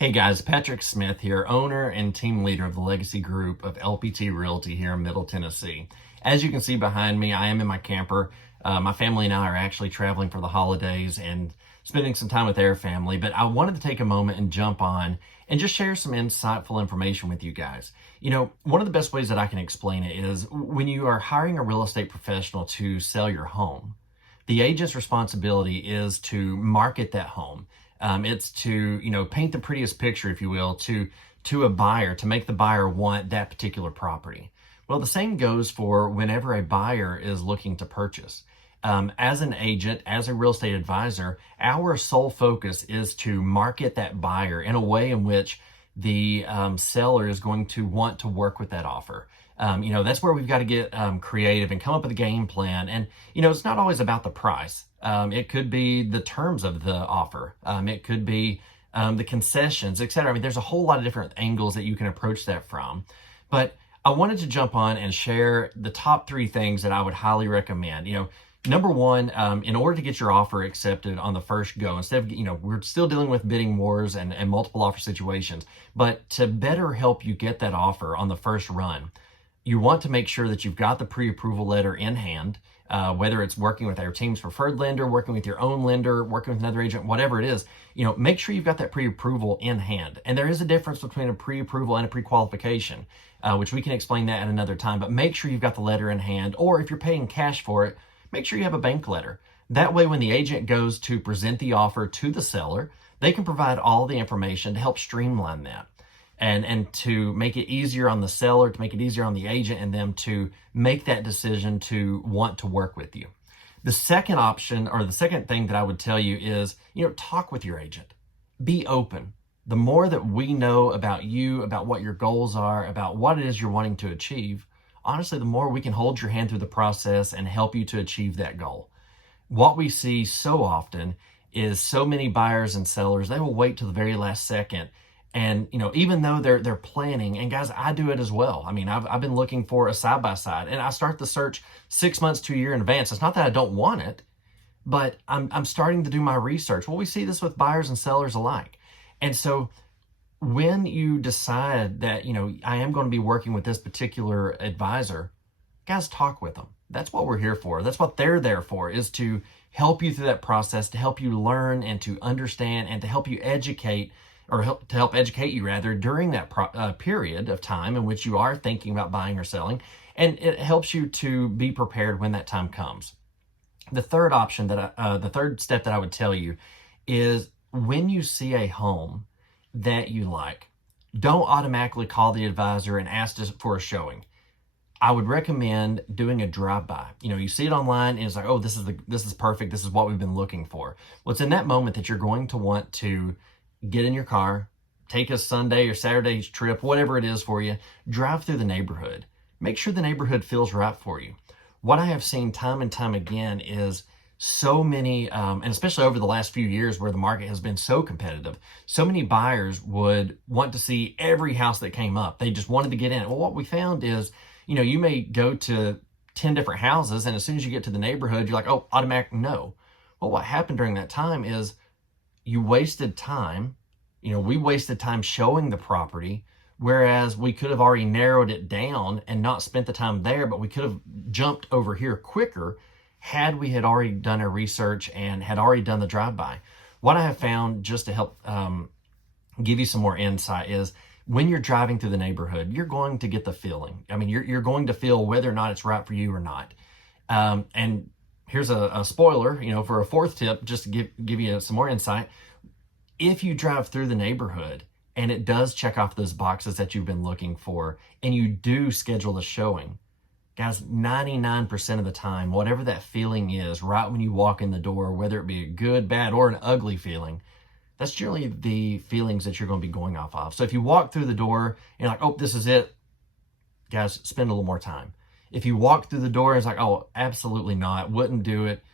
Hey guys, Patrick Smith here, owner and team leader of the Legacy Group of LPT Realty here in Middle Tennessee. As you can see behind me, I am in my camper. My family and I are actually traveling for the holidays and spending some time with their family, but I wanted to take a moment and jump on and just share some insightful information with you guys. You know, one of the best ways that I can explain it is when you are hiring a real estate professional to sell your home, the agent's responsibility is to market that home. It's to, paint the prettiest picture, if you will, to a buyer, to make the buyer want that particular property. Well, the same goes for whenever a buyer is looking to purchase. As an agent, as a real estate advisor, our sole focus is to market that buyer in a way in which the seller is going to want to work with that offer. That's where we've got to get creative and come up with a game plan. And, it's not always about the price. It could be the terms of the offer. It could be the concessions, etc. I mean, there's a whole lot of different angles that you can approach that from. But I wanted to jump on and share the top 3 things that I would highly recommend. Number one, in order to get your offer accepted on the first go, instead of, we're still dealing with bidding wars and multiple offer situations, but to better help you get that offer on the first run, you want to make sure that you've got the pre-approval letter in hand, whether it's working with our team's preferred lender, working with your own lender, working with another agent, whatever it is, make sure you've got that pre-approval in hand. And there is a difference between a pre-approval and a pre-qualification, which we can explain that at another time, but make sure you've got the letter in hand, or if you're paying cash for it, make sure you have a bank letter. That way, when the agent goes to present the offer to the seller, they can provide all the information to help streamline that. And to make it easier on the seller, to make it easier on the agent and them to make that decision to want to work with you. The second option, or the second thing that I would tell you is, talk with your agent. Be open. The more that we know about you, about what your goals are, about what it is you're wanting to achieve, honestly, the more we can hold your hand through the process and help you to achieve that goal. What we see so often is so many buyers and sellers, they will wait till the very last second. And, even though they're planning, and guys, I do it as well. I mean, I've been looking for a side-by-side, and I start the search 6 months to a year in advance. It's not that I don't want it, but I'm starting to do my research. Well, we see this with buyers and sellers alike. And so when you decide that, I am going to be working with this particular advisor, guys, talk with them. That's what we're here for. That's what they're there for, is to help you through that process, to help you learn and to understand and to help you educate, or to help educate you rather, during that period of time in which you are thinking about buying or selling. And it helps you to be prepared when that time comes. The third option the third step that I would tell you is, when you see a home that you like, don't automatically call the advisor and ask for a showing. I would recommend doing a drive-by. You see it online and it's like, oh, this is perfect. This is what we've been looking for. Well, it's in that moment that you're going to want to get in your car, take a Sunday or Saturday's trip, whatever it is for you, drive through the neighborhood. Make sure the neighborhood feels right for you. What I have seen time and time again is so many, and especially over the last few years where the market has been so competitive, so many buyers would want to see every house that came up. They just wanted to get in. Well, what we found is, you may go to 10 different houses, and as soon as you get to the neighborhood, you're like, oh, automatic no. Well, what happened during that time is you wasted time. We wasted time showing the property, whereas we could have already narrowed it down and not spent the time there, but we could have jumped over here quicker had we had already done our research and had already done the drive-by. What I have found, just to help give you some more insight, is when you're driving through the neighborhood, you're going to get the feeling. I mean, you're going to feel whether or not it's right for you or not. And here's a spoiler, for a fourth tip, just to give you some more insight. If you drive through the neighborhood and it does check off those boxes that you've been looking for, and you do schedule a showing, guys, 99% of the time, whatever that feeling is right when you walk in the door, whether it be a good, bad, or an ugly feeling, that's generally the feelings that you're going to be going off of. So if you walk through the door and you're like, oh, this is it, guys, spend a little more time. If you walk through the door and it's like, oh, absolutely not, wouldn't do it,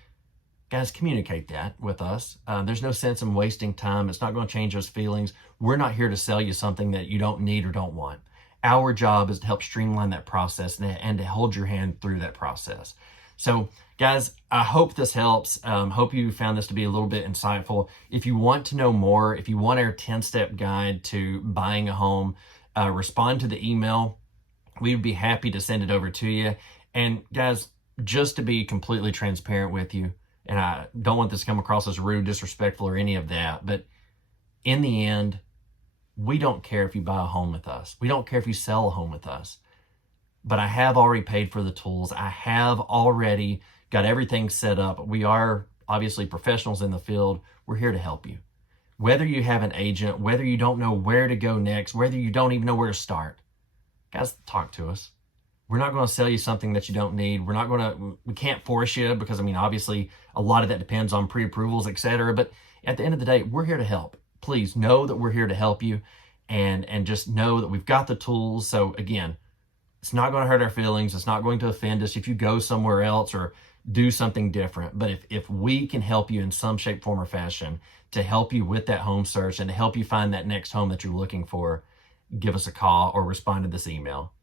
guys, communicate that with us. There's no sense in wasting time. It's not going to change those feelings. We're not here to sell you something that you don't need or don't want. Our job is to help streamline that process and to hold your hand through that process. So guys, I hope this helps. Hope you found this to be a little bit insightful. If you want to know more, if you want our 10-step guide to buying a home, respond to the email. We'd be happy to send it over to you. And guys, just to be completely transparent with you, and I don't want this to come across as rude, disrespectful, or any of that, but in the end, we don't care if you buy a home with us. We don't care if you sell a home with us. But I have already paid for the tools. I have already got everything set up. We are obviously professionals in the field. We're here to help you. Whether you have an agent, whether you don't know where to go next, whether you don't even know where to start, guys, talk to us. We're not going to sell you something that you don't need. We can't force you because, obviously a lot of that depends on pre-approvals, etc. But at the end of the day, we're here to help. Please know that we're here to help you, and just know that we've got the tools. So again, it's not going to hurt our feelings. It's not going to offend us if you go somewhere else or do something different. But if we can help you in some shape, form, or fashion to help you with that home search and to help you find that next home that you're looking for, give us a call or respond to this email.